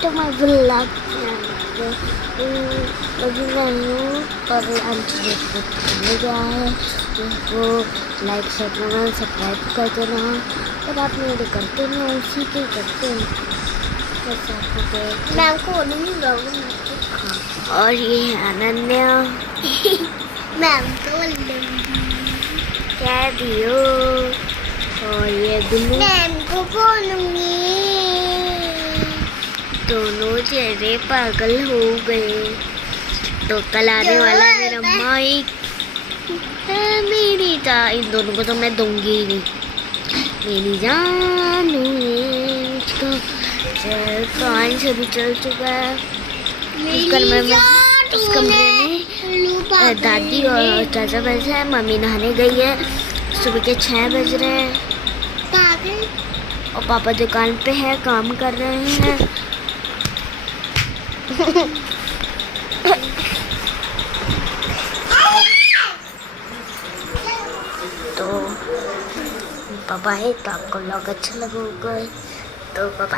to my vlog. अभी मैं हूँ और आंटी करने गया है, तो लाइक शेयर करना सब्सक्राइब कर देना, और आप मेरे करते हैं उसी के करते हैं मैं आपको नहीं गाऊंगी। हाँ, और ये है अनन्या मैं आपको कह दियो, और ये गुन्नू मैं आपको बोलूँगी। दोनों चेहरे पागल हो गए। तो कल आने वाला मेरा माइक है, मेरी जान, इन दोनों को तो मैं दूंगी ही नहीं। मेरी जान चल पानी से भी चल चुका है। उस कमरे में दादी और चाचा बैठे हैं, मम्मी नहाने गई है, सुबह के 6 बज रहे हैं, और पापा दुकान पे है, काम कर रहे हैं। तो पापा है, तो आपको व्लॉग अच्छा लगा होगा, तो पापा